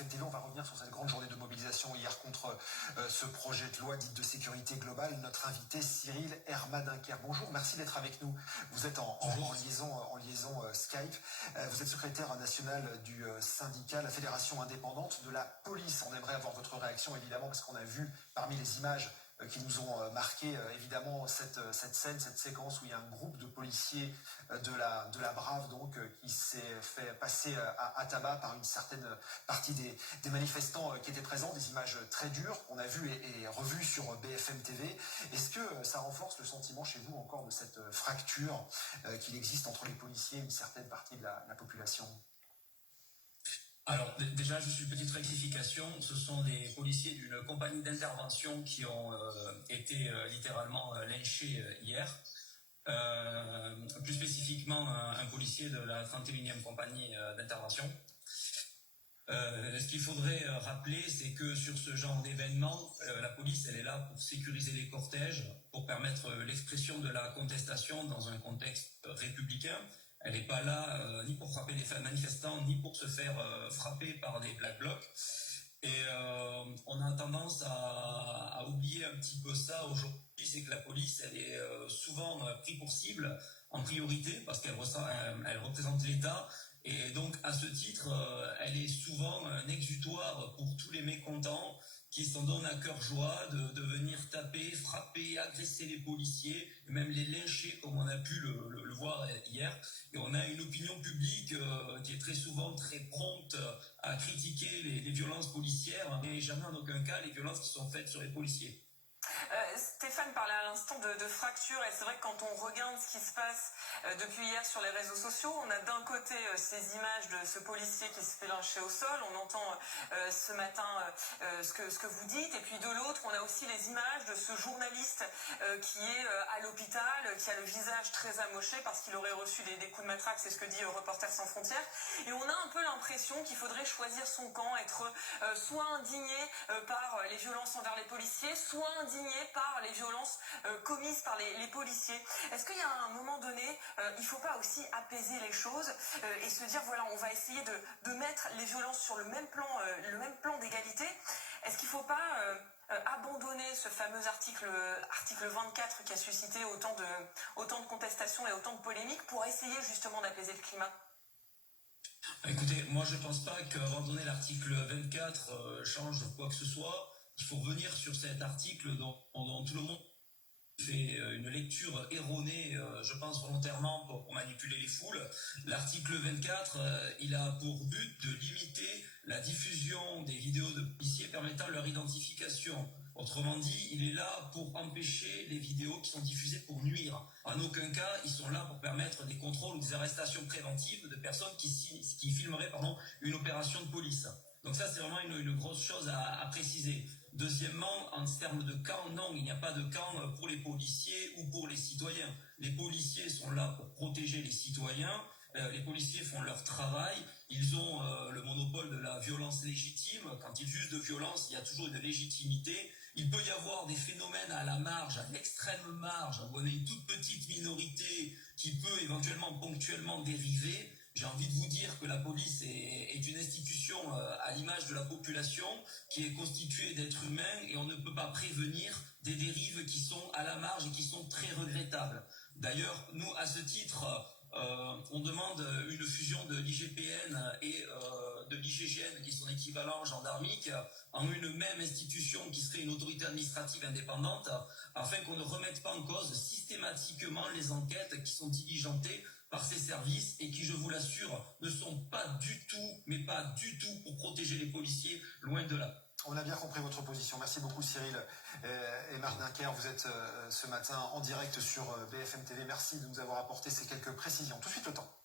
BFM TV, on va revenir sur cette grande journée de mobilisation hier contre ce projet de loi dite de sécurité globale. Notre invité Cyril Hermadincker. Bonjour, merci d'être avec nous. Vous êtes en liaison Skype. Vous êtes secrétaire national du syndicat, la Fédération indépendante de la police. On aimerait avoir votre réaction évidemment parce qu'on a vu parmi les images qui nous ont marqué évidemment cette scène, cette séquence où il y a un groupe de policiers de la Brave donc qui s'est fait passer à tabac par une certaine partie des manifestants qui étaient présents, des images très dures qu'on a vues et revues sur BFM TV. Est-ce que ça renforce le sentiment chez vous encore de cette fracture qu'il existe entre les policiers et une certaine partie de la population ? Alors déjà, juste une petite rectification, ce sont des policiers d'une compagnie d'intervention qui ont été littéralement lynchés hier. Plus spécifiquement, un policier de la 31e compagnie d'intervention. Ce qu'il faudrait rappeler, c'est que sur ce genre d'événement, la police, elle est là pour sécuriser les cortèges, pour permettre l'expression de la contestation dans un contexte républicain. Elle n'est pas là ni pour frapper les manifestants, ni pour se faire frapper par des Black Blocs. Et on a tendance à oublier un petit peu ça aujourd'hui, c'est que la police, elle est souvent prise pour cible en priorité, parce qu'elle représente l'État. Et donc, à ce titre, elle est souvent un exutoire pour tous les mécontents qui s'en donnent à cœur joie de venir taper, frapper, agresser les policiers, même les lyncher comme on a pu le voir hier. Et on a une opinion publique qui est très souvent très prompte à critiquer les violences policières, mais jamais en aucun cas les violences qui sont faites sur les policiers. Stéphane parlait à l'instant de fracture, et c'est vrai que quand on regarde ce qui se passe depuis hier sur les réseaux sociaux, on a d'un côté ces images de ce policier qui se fait lyncher au sol, on entend ce matin ce que vous dites, et puis de l'autre on a aussi les images de ce journaliste qui est à l'hôpital, qui a le visage très amoché parce qu'il aurait reçu des coups de matraque, c'est ce que dit Reporters sans frontières, et on a un peu l'impression qu'il faudrait choisir son camp, être soit indigné par les violences envers les policiers, soit indigné par les violences commises par les policiers. Est-ce qu'il y a un moment donné, il ne faut pas aussi apaiser les choses et se dire, voilà, on va essayer de mettre les violences sur le même plan d'égalité. Est-ce qu'il ne faut pas abandonner ce fameux article 24 qui a suscité autant de contestations et autant de polémiques pour essayer justement d'apaiser le climat ? Écoutez, moi je ne pense pas qu'abandonner l'article 24 change quoi que ce soit. Il faut revenir sur cet article dont tout le monde fait une lecture erronée, je pense volontairement pour manipuler les foules. L'article 24, il a pour but de limiter la diffusion des vidéos de policiers permettant leur identification. Autrement dit, il est là pour empêcher les vidéos qui sont diffusées pour nuire. En aucun cas, ils sont là pour permettre des contrôles ou des arrestations préventives de personnes qui filmeraient une opération de police. Donc ça, c'est vraiment une grosse chose à préciser. Deuxièmement, en termes de camp, non, il n'y a pas de camp pour les policiers ou pour les citoyens. Les policiers sont là pour protéger les citoyens. Les policiers font leur travail. Ils ont le monopole de la violence légitime. Quand ils jugent de violence, il y a toujours une légitimité. Il peut y avoir des phénomènes à la marge, à l'extrême marge, où on a une toute petite minorité qui peut éventuellement ponctuellement dériver. J'ai envie de vous dire que la police est une institution à l'image de la population qui est constituée d'êtres humains et on ne peut pas prévenir des dérives qui sont à la marge et qui sont très regrettables. D'ailleurs, nous, à ce titre, on demande une fusion de l'IGPN et de l'IGGN, qui sont équivalents gendarmiques, en une même institution qui serait une autorité administrative indépendante, afin qu'on ne remette pas en cause systématiquement les enquêtes qui sont diligentées par ces services et qui, je vous l'assure, ne sont pas du tout, mais pas du tout pour protéger les policiers, loin de là. On a bien compris votre position. Merci beaucoup Cyril Hermadincker. Vous êtes ce matin en direct sur BFM TV. Merci de nous avoir apporté ces quelques précisions. Tout de suite le temps.